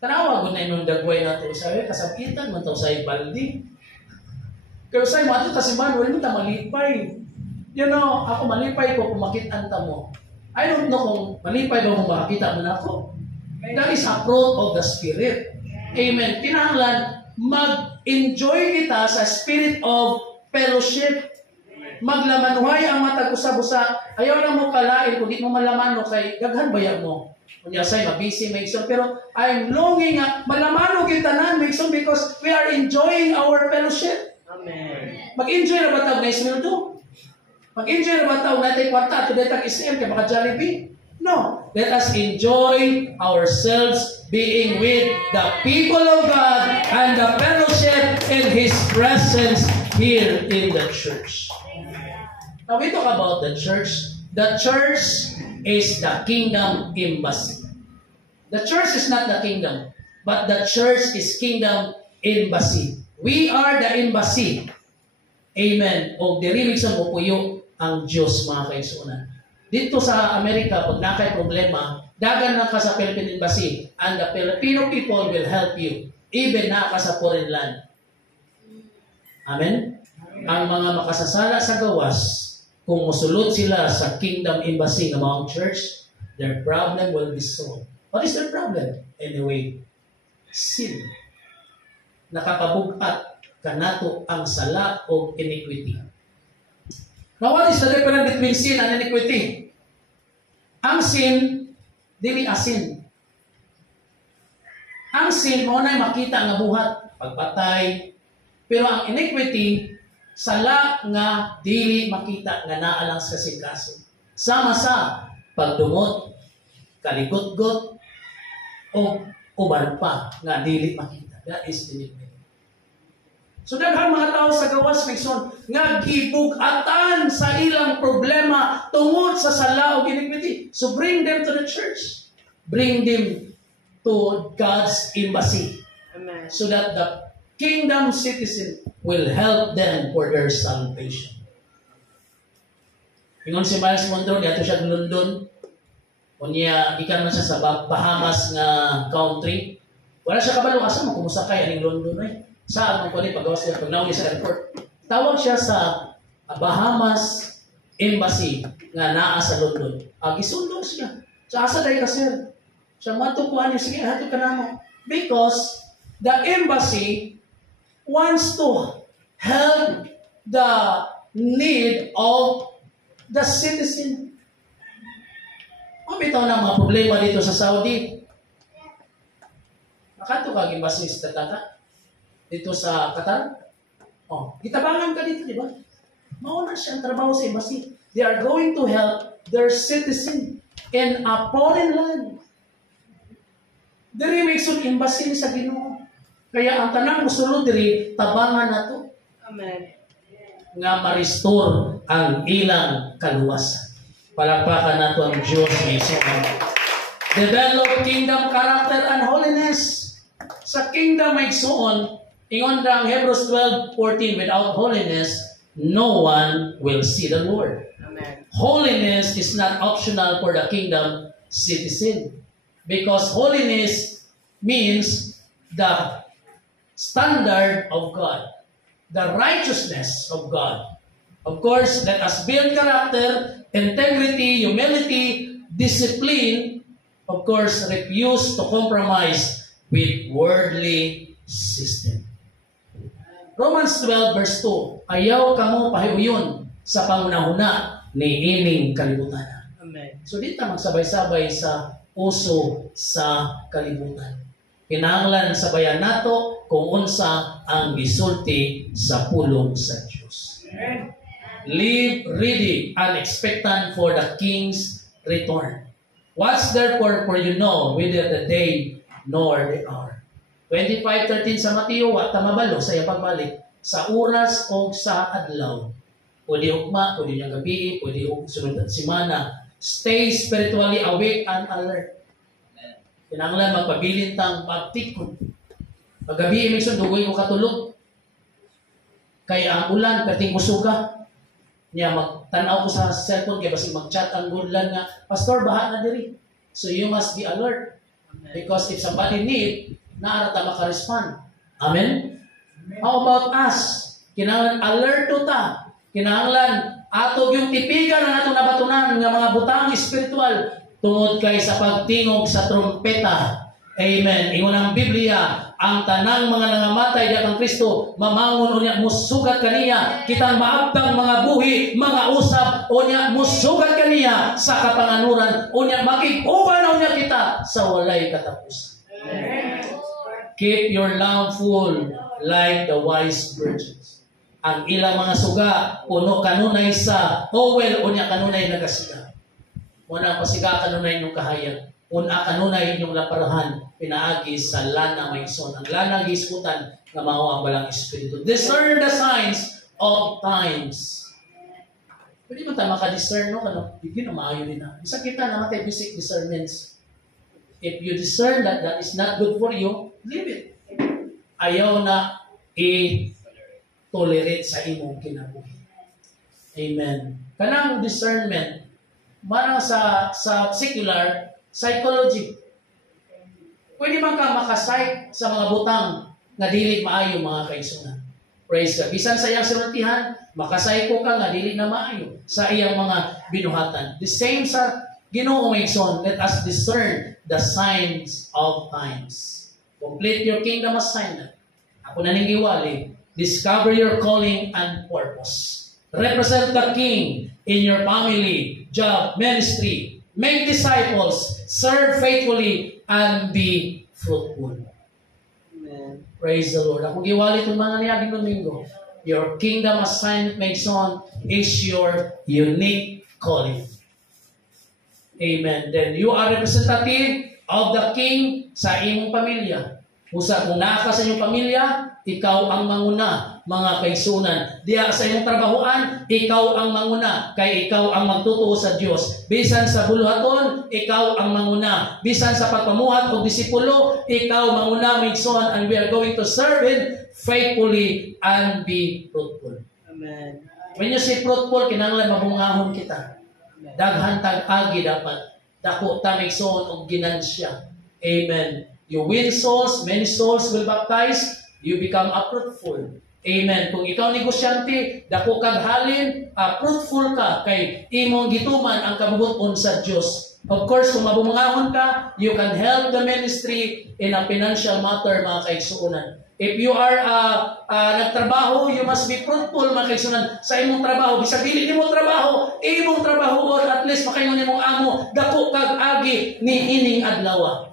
Tanawa ko na imong dagway na ito. Sabi, kasakitan man ito sa ibaldi. Kaya sa'yo, mato ta si Manuel, mo ta malipay. You know, ako malipay ko kung makita mo. I don't know kung malipay ba kung makita mo na ako. That is a fruit of the Spirit. Amen. Kinahanglan, mag-enjoy kita sa spirit of fellowship. Maglamanuhay ang matag usa-busa. Ayaw na mo kalain kung di mo malamano kay daghan baya mo. Kunya say mabisi Mason, pero I'm longing nga malamano kita nan Mason because we are enjoying our fellowship. Amen. Mag-enjoy na ba tayo na Ismildo? Mag-enjoy na ba tayo natin kwarta to detag SM kay baka Jollibee? No. Let us enjoy ourselves being with the people of God and the fellowship in His presence here in the church. Now we talk about the church. The church is the kingdom embassy. The church is not the kingdom, but the church is kingdom embassy. We are the embassy. Amen. O dirilig sa mupuyo ang Diyos, mga kaigsunan. Dito sa Amerika, pag nakay problema, dagan na ka sa Philippine Embassy and the Filipino people will help you. Even na ka sa foreign land. Amen? Ang mga makasasala sa gawas, kung musulod sila sa Kingdom Embassy ng mga church, their problem will be solved. What is their problem? Anyway, sin. Nakakabugat kanato ang sala o iniquity. Now, what is the difference between sin and iniquity? Ang sin, dili asin. Ang sin, mo na makita nga buhat, pagpatay. Pero ang iniquity, sala nga dili makita nga naalang sa sikaso. Sama sa pagdumot, kalikot-got, o uban pa nga dili makita. That is iniquity. So daghang mga tao sa gawas Mason nga gibug-atan sa ilang problema tungod sa sala o iniquity. So bring them to the church. Bring them to God's embassy. Amen. So that the kingdom citizen will help them for their salvation. Ingon si Miles Monroe, dito siya sa London. Unya, ikan man siya sa Bahamas nga country. Wala siya kabalo, asa mo kumusakay aning London eh. Saan ang kunin paggawas niya pag nauli sa airport. Tawag siya sa Bahamas Embassy nga naa sa London. Gisundong siya. Sa asa day ka sir. Siya matukuan niya, sige, hato ka na mo. Because the embassy wants to help the need of the citizen. Bitaw na mga problema dito sa Saudi. Nakanto ka embassy sa Tata? Dito sa Qatar? Oh, gitabangan ka dito, di ba? Mauna siya ang trabaho sa embassy. They are going to help their citizen in a foreign land. Diri may isang embassy sa Ginoo. Kaya ang tanang musulod diri, tabangan na to. Amen. Nga ma-restore ang ilang kaluwasan. Palakpakan na to ang Diyos may isang. Develop kingdom character and holiness. Sa kingdom may isuon, ingon ang Hebrews 12:14, without holiness, no one will see the Lord. Amen. Holiness is not optional for the kingdom citizen. Because holiness means the standard of God, the righteousness of God. Of course, let us build character, integrity, humility, discipline. Of course, refuse to compromise with worldly system. Romans 12 verse 2, ayaw kamo pahiuyon sa pangunahuna ni ining kalibutan. Amen. So dito magsabay-sabay sa uso sa kalibutan. Kinahanglan sabayan nato kung unsa ang gisulti sa pulong sa Dios. Live ready and expectant for the King's return. Watch therefore, for you know whether the day nor the hour. 25:13 sa Mateo, wa ta mabalo sa iyang pagbalik sa oras o sa adlaw. Pwede ugma, pwede niyang gabi, pwede sunod at simana. Stay spiritually awake and alert. Kinahanglan magpabilin tang pagtikod. Paggabi may sundugoy ko katulog. Kaya ang ulan perting busuga. Niya magtanaw ko sa cellphone kaya basi mag-chat ang gulan nga, Pastor, baha na diri. So you must be alert. Because if somebody need, naarata maka-respond. Amen? How about us? Kinahanglan alerto ta. Kinahanglan atog yung tipigan ng atong nabatunan nga mga butang espiritual tungod kay sa pagtingog sa trumpeta. Amen. Ingon ang Biblia, ang tanang mga nangamatay diha kang Kristo mamangon unya musugat kaniya kitang maabtang mga buhi, mga usab unya musugat kaniya sa kapanganuran unya makig-uban unya kita sa walay katapusan. Keep your lamp full like the wise virgins. Ang ilang mga suga puno kanunay sa oil unya kanunay nagasiga. Una pasiga kanunay inyong kahayag. Una kanunay inyong laparahan pinaagi sa lana may ison. Ang lana giskutan nga mao ang balang espiritu. Discern the signs of times. Pwede mo tayo makadiscern, no? Bigyan na maayo din na. Isa kita na matay basic discernments. If you discern that that is not good for you, leave it. Ayaw na i-tolerate sa imong kinabuhi. Amen. Kanang discernment, marang sa secular psychology. Pwede man ka makasight sa mga butang nga dili maayo mga kaigsunan. Praise God. Bisan sa iyang sinultihan, makasight ko ka nga dili na maayo sa iyang mga binuhatan. The same sa Ginoong Igsoon, let us discern the signs of times. Complete your kingdom assignment. Ako na ning giwali. Discover your calling and purpose. Represent the King in your family, job, ministry. Make disciples, serve faithfully, and be fruitful. Amen. Praise the Lord. Ako giwali itong mga niyaging Domingo. Your kingdom assignment, my son, is your unique calling. Amen. Then you are representative of the King sa imong pamilya. Usa kung naa ka sa inyong pamilya, ikaw ang manguna, mga kaigsunan. Diya sa imong trabahoan, ikaw ang manguna, kay ikaw ang magtutuo sa Dios. Bisan sa buluhaton, ikaw ang manguna. Bisan sa pagpamuhat o disipulo, ikaw manguna, maigsoon, and we are going to serve Him faithfully and be fruitful. Amen. When you say fruitful, kinahanglan mabungahon kita. Daghan tag agi dapat. Dako ta maigsoon og ginansya. Amen. You win souls, many souls will baptize, you become a fruitful. Amen. Kung ikaw negosyante, dako kag halin, fruitful ka kay imong gituman ang kabubuton sa Dios. Of course, kung mabumangahon ka, you can help the ministry in a financial matter, mga kaigsuonan. If you are nagtrabaho, you must be fruitful, mga kaigsuonan, sa imong trabaho. Bisag dili nimo trabaho, imong trabaho or at least makaingon nimong amo, dako kag agi ni ining adlaw.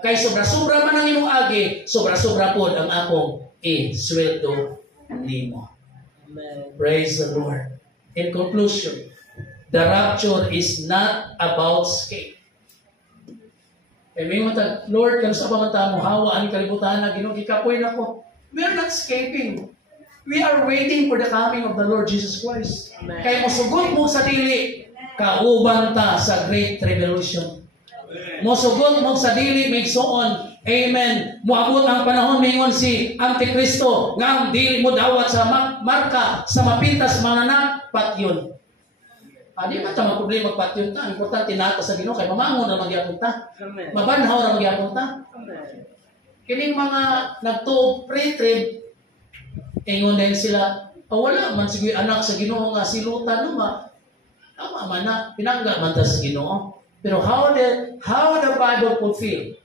Kay sobra-sobra man ang imong agi, sobra-sobra pod ang akong sweldo nimo. Amen. Praise the Lord. In conclusion, the rapture is not about escape. Kaya may mga Lord, kung sa pamanta mo, hawa ang kalibutan na ginugikapoy na ko. We are not escaping. We are waiting for the coming of the Lord Jesus Christ. Amen. Kaya musugot mo sa dili, kauban ta sa great tribulation. Mosugot mo sa dili, may suon. Amen. Muabot ang panahon, mingon si Antikristo, nga ang dili mo dawat sa marka, sa mapintas manganak, patyon. Di ba ito problema patyon ta? Importante nato sa Ginoo kay mamangon na magyapon ta. Amen. Mabanhaw na magyapon ta. Amen. Kining mga nagtuog pre-trib, ingon din sila, wala man sige anak sa Ginoo nga silutan no ma. Tama man na pinangga man ta sa Ginoo. Pero how the Bible fulfill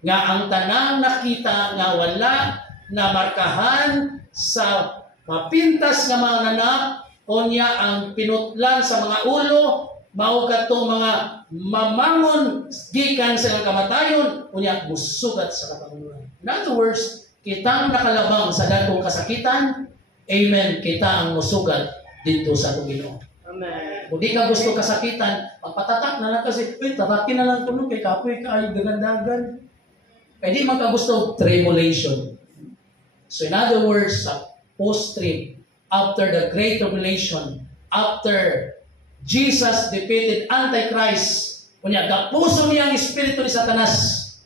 nga ang tanang nakita nga wala na markahan sa mapintas nga mga nanak onya ang pinutlan sa mga ulo mao kadtong mga mamangon gikan sa kamatayon unya musugat sa kapangunan. In other words, kitang nakalabang sa dagkong kasakitan, amen, kita ang musugat dito sa Ginoo. Amen. Kung di ka gusto kasakitan, magpatatak na lang kasi, tatakin na lang kuno kay kapoy ka ay dagan-dagan. Kaya di man ka gusto tribulation. So in other words, sa post-trib, after the great tribulation, after Jesus defeated Antichrist, kunya kapuso niya ang espiritu ni Satanas,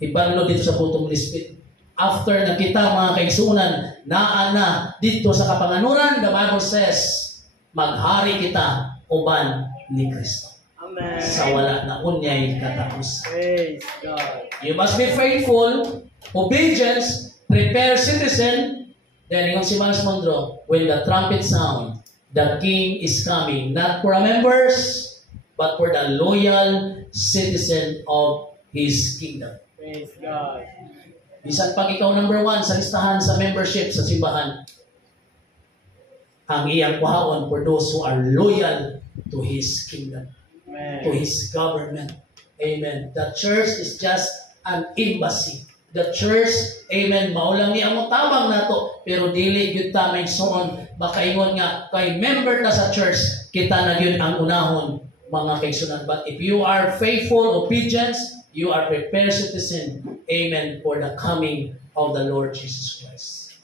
ibanlo dito sa putong lispit. After nakita mga kaigsuunan, naana dito sa kapanganuran, the Bible says, maghari kita uban ni Kristo. Amen. Sa wala na unyay katapusan. Praise God. You must be faithful, obedience, prepare citizen, Then, ingon si Miles Monroe, when the trumpet sound, the king is coming, not for members, but for the loyal citizen of his kingdom. Praise God. Bisan pag ikaw number 1 sa listahan sa membership sa simbahan, ang iyang kuhaon for those who are loyal to his kingdom, Amen. to his government. Amen. The church is just an embassy. The church, amen, maulang ni amo tabang nato, pero dili gyud ta may suon, baka ingon nga kay member ta sa church, kita na gyud ang unahon mga kaigsunan. But if you are faithful, obedient, you are prepared citizen, amen, for the coming of the Lord Jesus Christ.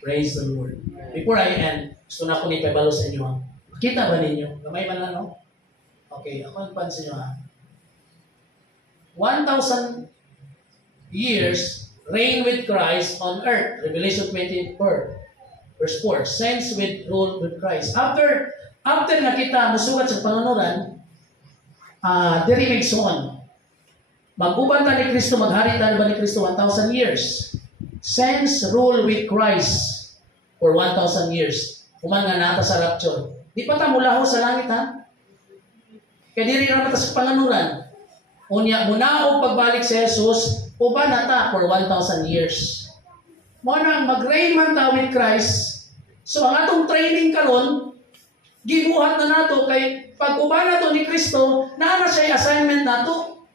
Praise the Lord. Before I end, gusto na ko ni pabalo sa inyo. Kita ba ninyo? Gamay man lang, no? Okay, ako ang pansin nyo, 1,000 years reign with Christ on earth. Revelation 24, verse 4. Saints with rule with Christ. After nga kita musugat sa panganuran, diri may suon. Mag-uban ta ni Kristo, maghari ta ba ni Kristo 1,000 years. Saints rule with Christ for 1,000 years. Human nga nata sa rapture. Di pa ta mulaho sa langit, ha? Kaya diri na ta sa panganuran. Unya, muna o pagbalik sa Jesus, uban na ta for 1,000 years. Muna, mag-reign man ta with Christ. So, ang atong training karon, gibuhat na nato kay pag-uban na to ni Kristo, na siya assignment nato.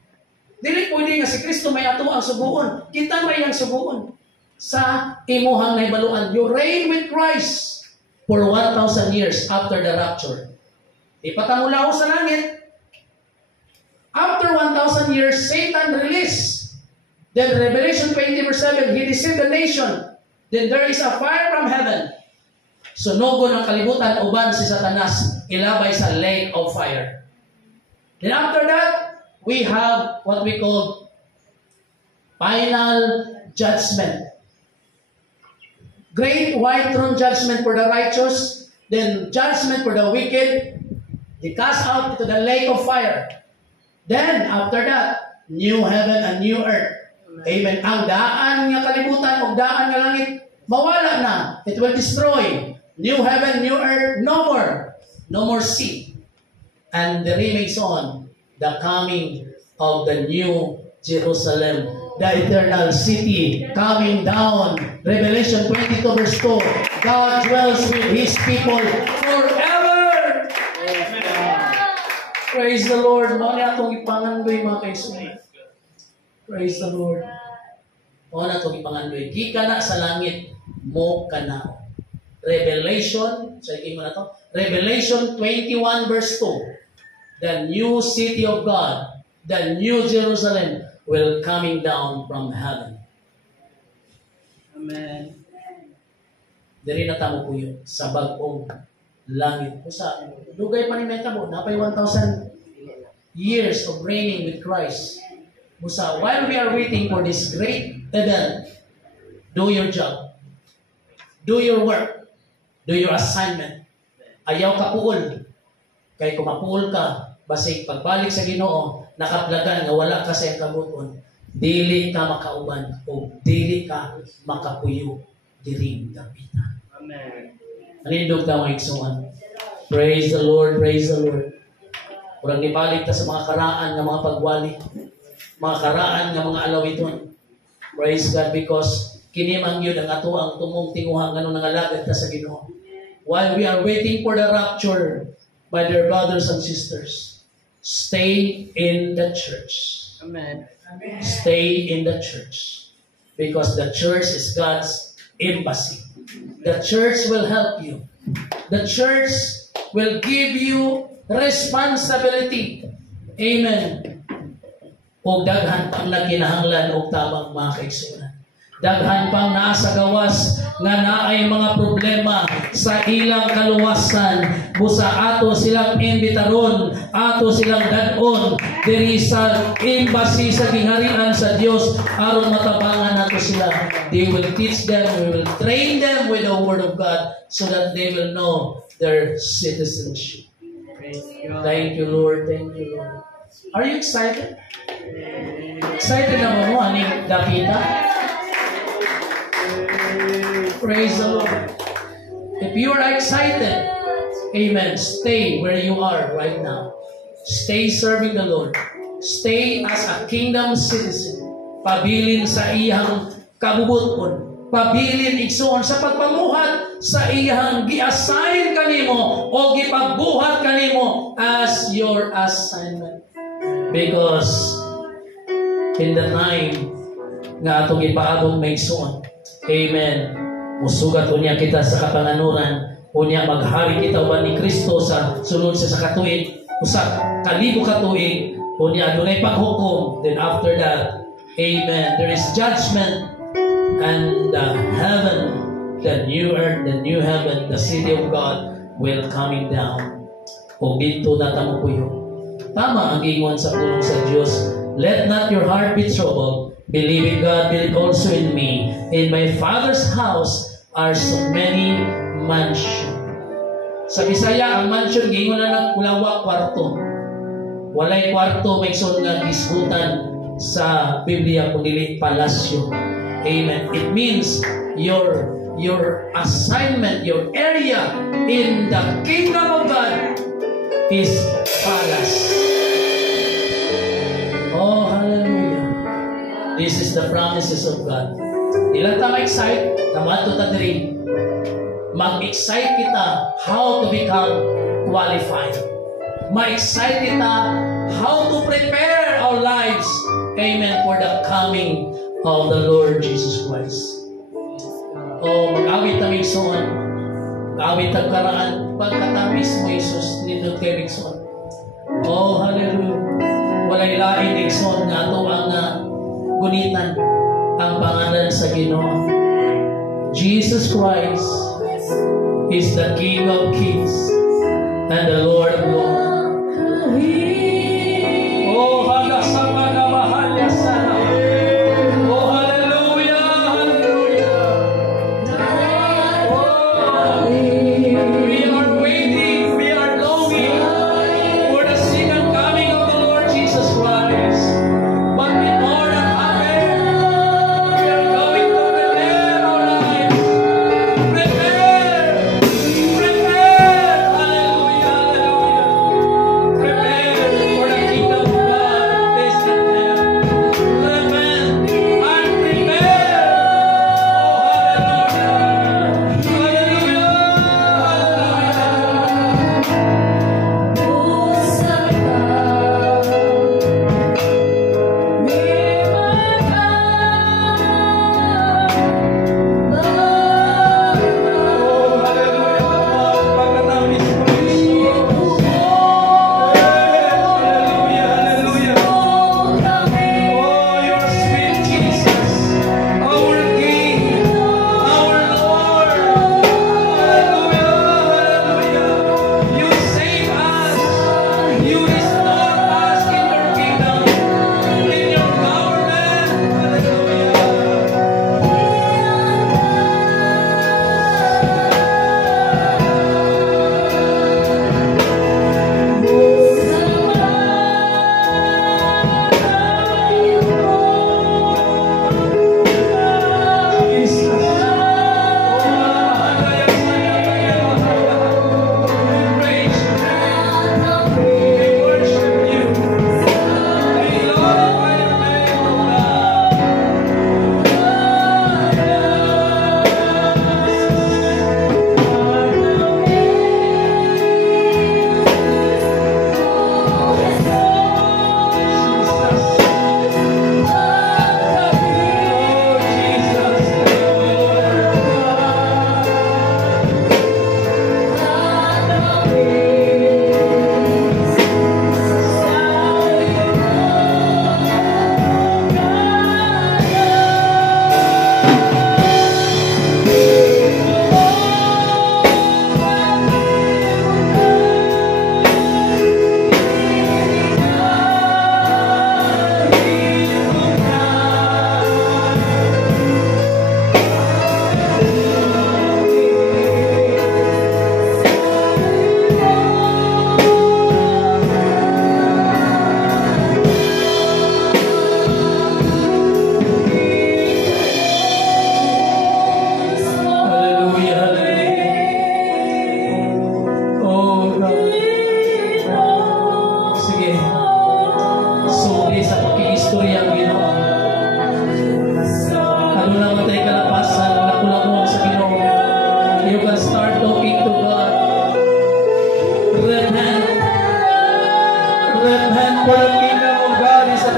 Dili pwede nga si Kristo may ato ang subuon. Kita may ang subuon sa imuhang naibaluan. You reign with Christ for 1,000 years after the rapture. Ipatangulaw sa langit. After 1,000 years, Satan released. Then Revelation 20 verse 7, he deceived the nation. Then there is a fire from heaven. Sunugon ang kalibutan, uban si Satanas, ilabay sa lake of fire. Then after that, we have what we call final judgment. Great white throne judgment for the righteous, then judgment for the wicked, they cast out into the lake of fire. Then, after that, new heaven and new earth. Amen. Ang daan nga kalibutan o daan nga langit, mawala na. It will destroy. New heaven, new earth, no more. No more sea. And the remains on the coming of the new Jerusalem, the eternal city coming down. Revelation 22 verse 2. God dwells with His people forever. Praise the Lord. Mao ni atong ipangandoy mga kaigsunan. Praise the Lord. Mao na atong ipangandoy. Di ka na sa langit, mo ka na. Revelation, so mo na to. Revelation 21 verse 2. The new city of God, the new Jerusalem will coming down from heaven. Amen. Diri na tamo puyo sa bag-ong langit. Usa, dugay pa ni metabo, napay 1,000 years of reigning with Christ. Usa, while we are waiting for this great event, do your job. Do your work. Do your assignment. Ayaw ka puol. Kay kung mapuol ka, basig pagbalik sa Ginoo, nakaplagan nga wala ka sa kabuton, dili ka makauban o dili ka makapuyo diring dapitan. Amen. Anindog ta mga igsuon. Praise the Lord, praise the Lord. Kurang nibalik ta sa mga karaan nga mga pagwali, mga karaan nga mga alawiton. Praise God, because kini man gyud ang ato ang tumong tinguha ngano nangalagad ta sa Ginoo. While we are waiting for the rapture, my dear brothers and sisters, stay in the church. Amen. Stay in the church. Because the church is God's embassy. The church will help you. The church will give you responsibility. Amen. O daghan pang nagkinahanglan o tabang mga kaigsunan. Daghan pang nasa gawas nga naay mga problema sa ilang kaluwasan. Busa ato silang imbitaron, ato silang dadon diri sa embassy sa gingharian sa Dios aron matabangan nato sila. They will teach them, we will train them with the Word of God so that they will know their citizenship. Praise God. Thank you, Lord. Thank you, Lord. Are you excited? Excited na mo, aning dakita? Praise the Lord. If you are excited, amen, stay where you are right now. Stay serving the Lord. Stay as a kingdom citizen. Pabilin sa iyang kabubuton. Pabilin igsoon sa pagpamuhat sa iyang gi-assign kanimo o gipagbuhat kanimo as your assignment. Because in the time nga atong ipaabot may igsoon, amen, musugat unya kita sa kapanganuran, unya maghari kita uban ni Kristo sa sunod sa katuig, usa kalibo katuig, unya adunay paghukom. Then after that, amen, there is judgment, and the heaven, the new earth, the new heaven, the city of God will coming down. Kung dito na tamo puyo. Tama ang ingon sa pulong sa Diyos, let not your heart be troubled. Believe in God, believe also in me. In my Father's house are so many mansions. Sa Bisaya, ang mansion, gingon na nagkulawa kwarto. Walay kwarto, may son nga gisgutan sa Biblia, kundi palasyo. Amen. It means your assignment, your area in the kingdom of God is palace. Oh, hallelujah. This is the promises of God. Ilang ta ma-excite, tamato ta diri. Mag-excite kita how to become qualified. Ma-excite kita how to prepare our lives, amen, for the coming of the Lord Jesus Christ. Oh, mag-awit na migsoon. Mag-awit ang karaan. Pagkatamis mo, Jesus, nindot kay migsoon. Oh, hallelujah. Walay lain migsoon nga ito ang gunitan ang pangalan sa Ginoo. Jesus Christ is the King of Kings and the Lord of Lords. Oh, hanggang sa mga mahal niya sana. Oh, hallelujah, hallelujah. Oh, we are waiting, we are longing for the second coming of the Lord Jesus Christ. But before that happens, we are going to prepare our lives. Prepare, hallelujah, hallelujah. Prepare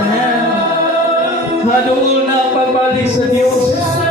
stand. Haduol na ang pagbalik sa Diyos.